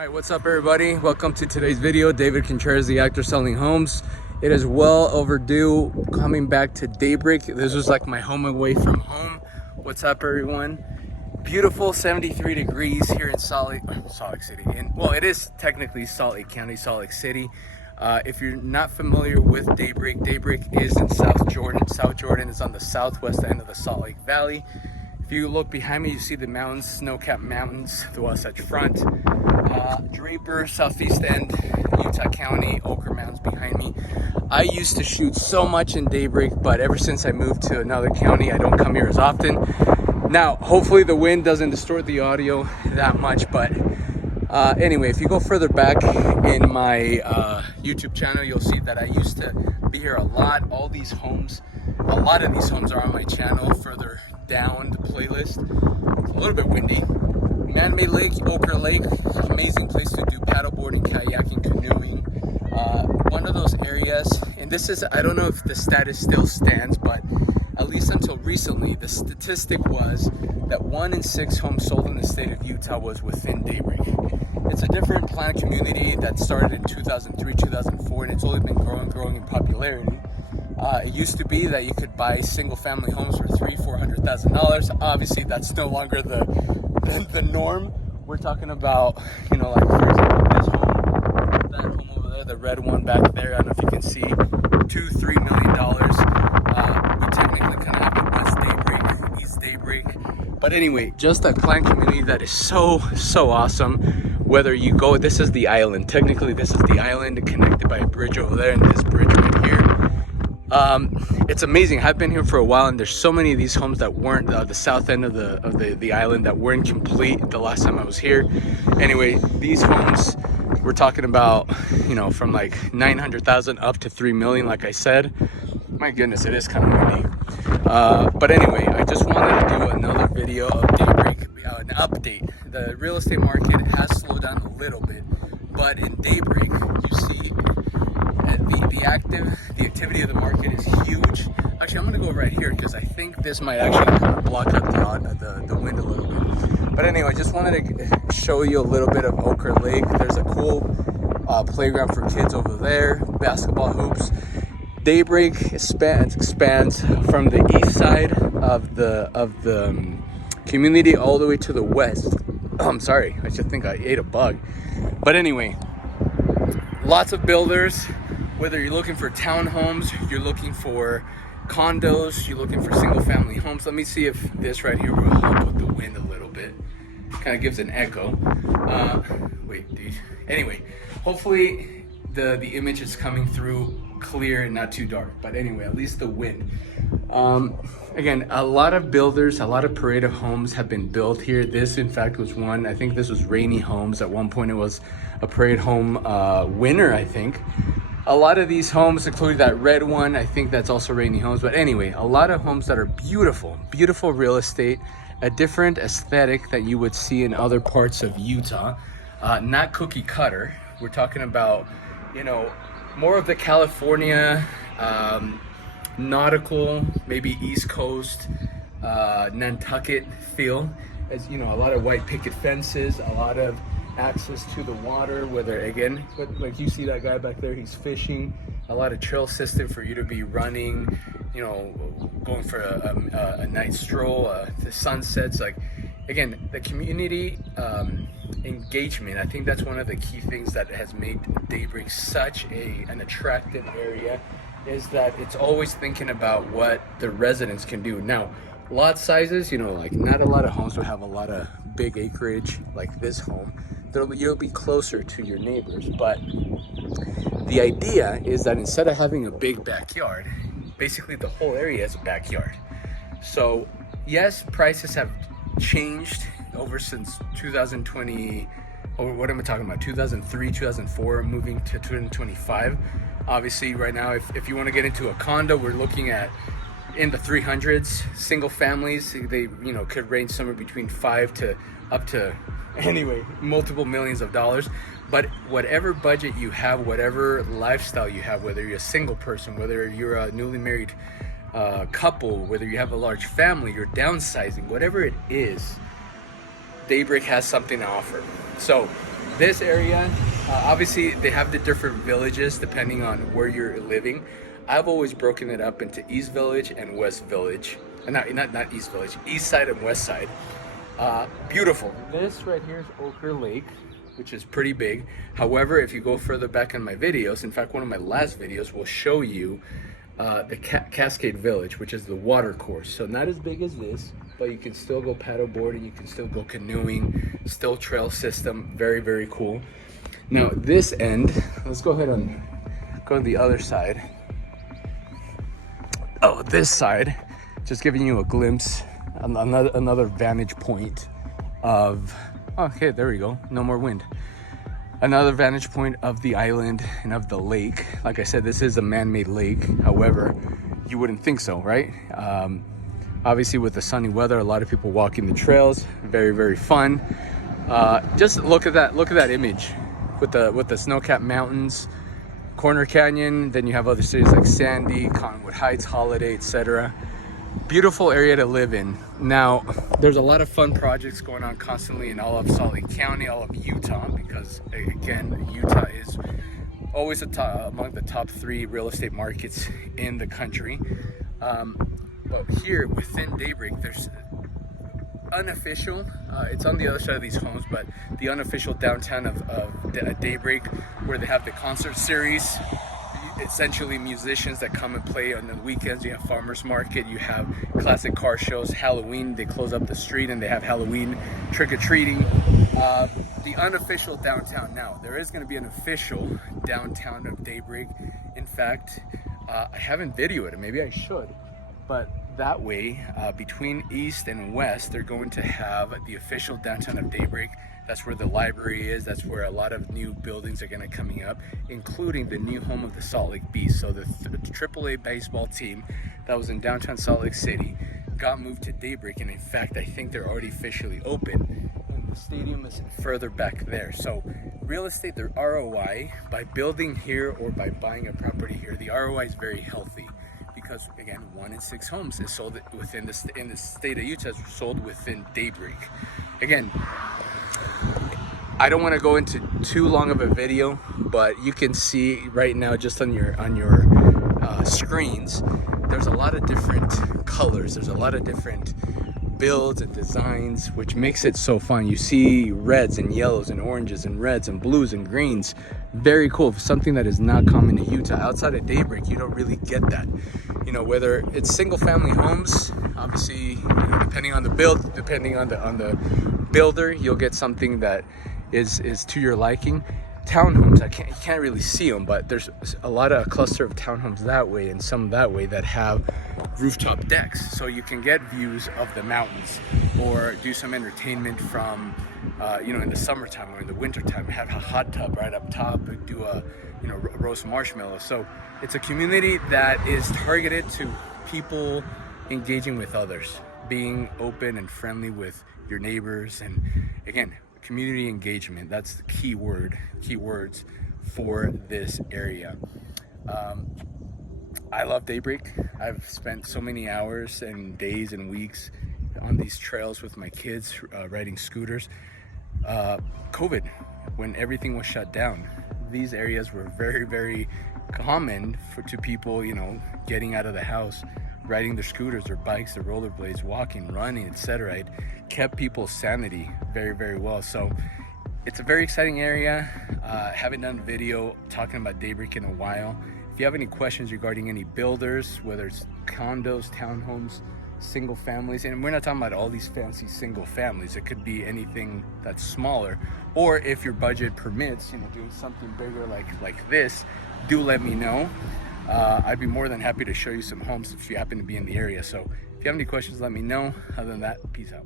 Alright, what's up everybody? Welcome to today's video. David Contreras, the actor selling homes. It is well overdue coming back to Daybreak. This was like my home away from home. What's up everyone? Beautiful 73 degrees here in Salt Lake City. Well, it is technically Salt Lake County, Salt Lake City. If you're not familiar with Daybreak, Daybreak is in South Jordan. South Jordan is on the southwest end of the Salt Lake Valley. If you look behind me, you see the mountains, snow-capped mountains, the Wasatch Front. Draper, southeast end, Utah County, Ochre Mountains behind me. I used to shoot so much in Daybreak, but ever since I moved to another county, I don't come here as often. Now, hopefully the wind doesn't distort the audio that much, but anyway, if you go further back in my YouTube channel, you'll see that I used to be here a lot. A lot of these homes are on my channel further down the playlist. It's a little bit windy. Man-made lake, Ochre Lake, amazing place to do paddleboarding, kayaking, canoeing. One of those areas, and this is, I don't know if the status still stands, but at least until recently, the statistic was that 1 in 6 homes sold in the state of Utah was within Daybreak. It's a different planned community that started in 2003, 2004, and it's only been growing in popularity. It used to be that you could buy single-family homes for $300,000-$400,000. Obviously, that's no longer the norm. We're talking about, you know, like for example, this home, that home over there, the red one back there. I don't know if you can see, $2-3 million. We technically kind of have the West Daybreak, East Daybreak. But anyway, just a planned community that is so awesome. Whether you go, this is the island. Technically, this is the island connected by a bridge over there, and this bridge right here. It's amazing. I've been here for a while, and there's so many of these homes that weren't the south end of the island that weren't complete the last time I was here. Anyway, these homes we're talking about, you know, from like 900,000 up to 3 million, like I said. My goodness, it is kind of windy. But anyway, I just wanted to do another video of Daybreak, an update. The real estate market has slowed down a little bit, but in Daybreak, you see the activity of the market is huge. Actually, I'm gonna go right here because I think this might actually kind of block up the wind a little bit. But anyway, I just wanted to show you a little bit of Ochre Lake. There's a cool playground for kids over there, basketball hoops. Daybreak expands from the east side of the community all the way to the west. I'm sorry, I just think I ate a bug. But anyway, lots of builders. Whether you're looking for townhomes, you're looking for condos, you're looking for single family homes. Let me see if this right here will help with the wind a little bit. Kind of gives an echo. Wait, dude. Anyway, hopefully the image is coming through clear and not too dark. But anyway, at least the wind. Again, a lot of builders, a lot of parade of homes have been built here. This, in fact, was one. I think this was Rainy Homes. At one point, it was a parade home winner, I think. A lot of these homes, including that red one, I think that's also Rainy Homes. But anyway, a lot of homes that are beautiful, beautiful real estate, a different aesthetic that you would see in other parts of Utah. Not cookie cutter. We're talking about, you know, more of the California, nautical, maybe East Coast, Nantucket feel. As you know, a lot of white picket fences, a lot of access to the water, whether again, like you see that guy back there, he's fishing. A lot of trail system for you to be running, you know, going for a night stroll, the sunsets. Like again, the community engagement, I think that's one of the key things that has made Daybreak such an attractive area, is that it's always thinking about what the residents can do. Now, lot sizes, you know, like not a lot of homes will have a lot of big acreage like this home. You'll be closer to your neighbors, but the idea is that instead of having a big backyard, basically the whole area is a backyard. So yes, prices have changed over since 2020, or what am I talking about, 2003, 2004, moving to 2025. Obviously right now, if you want to get into a condo, we're looking at in the 300s. Single families, they, you know, could range somewhere between 5 to up to, anyway, multiple millions of dollars. But whatever budget you have, whatever lifestyle you have, whether you're a single person, whether you're a newly married couple, whether you have a large family, you're downsizing, whatever it is, Daybreak has something to offer. So this area, obviously they have the different villages depending on where you're living. I've always broken it up into East Village and West Village. Not East Village, East Side and West Side. Beautiful. This right here is Ochre Lake, which is pretty big. However, if you go further back in my videos, in fact, one of my last videos will show you the Cascade Village, which is the water course. So not as big as this, but you can still go paddle boarding, you can still go canoeing, still trail system, very, very cool. Now this end, let's go ahead and go to the other side. Oh, this side, just giving you a glimpse, another vantage point of, okay, there we go, no more wind. Another vantage point of the island and of the lake. Like I said, this is a man-made lake. However, you wouldn't think so, right? Obviously with the sunny weather, a lot of people walking the trails, very, very fun. Just look at that image with the snow-capped mountains, Corner Canyon, then you have other cities like Sandy, Cottonwood Heights, Holiday, etc. Beautiful area to live in. Now, there's a lot of fun projects going on constantly in all of Salt Lake County, all of Utah, because again, Utah is always among the top 3 real estate markets in the country. But here within Daybreak, there's unofficial, it's on the other side of these homes, but the unofficial downtown of Daybreak, where they have the concert series, essentially musicians that come and play on the weekends. You have farmers market, you have classic car shows, Halloween, they close up the street and they have Halloween trick-or-treating. The unofficial downtown. Now there is going to be an official downtown of Daybreak. In fact, I haven't videoed it, maybe I should, but that way, between East and West, they're going to have the official downtown of Daybreak. That's where the library is. That's where a lot of new buildings are going to coming up, including the new home of the Salt Lake Beast. So the AAA baseball team that was in downtown Salt Lake City got moved to Daybreak, and in fact, I think they're already officially open. And the stadium is further back there. So real estate, the ROI, by building here or by buying a property here, the ROI is very healthy. Because again, 1 in 6 homes is sold within in the state of Utah is sold within Daybreak. Again, I don't want to go into too long of a video, but you can see right now just on your screens, there's a lot of different colors. There's a lot of different builds and designs, which makes it so fun. You see reds and yellows and oranges and reds and blues and greens. Very cool. Something that is not common in Utah. Outside of Daybreak, you don't really get that. You know, whether it's single family homes, obviously, you know, depending on the build, depending on the builder, you'll get something that is to your liking. Townhomes, you can't really see them, but there's a cluster of townhomes that way and some that way that have rooftop decks, so you can get views of the mountains or do some entertainment from you know, in the summertime or in the wintertime, have a hot tub right up top, do a, you know, roast marshmallow. So it's a community that is targeted to people engaging with others, being open and friendly with your neighbors, and again, community engagement. That's the keywords for this area. I love Daybreak. I've spent so many hours and days and weeks on these trails with my kids, riding scooters. COVID, when everything was shut down, these areas were very, very common to people, you know, getting out of the house, riding their scooters, their bikes, their rollerblades, walking, running, etc. It kept people's sanity very, very well. So it's a very exciting area. Haven't done a video talking about Daybreak in a while. If you have any questions regarding any builders, whether it's condos, townhomes, single families, and we're not talking about all these fancy single families, it could be anything that's smaller, or if your budget permits, you know, doing something bigger like this, do let me know. I'd be more than happy to show you some homes if you happen to be in the area. So if you have any questions, let me know. Other than that, peace out.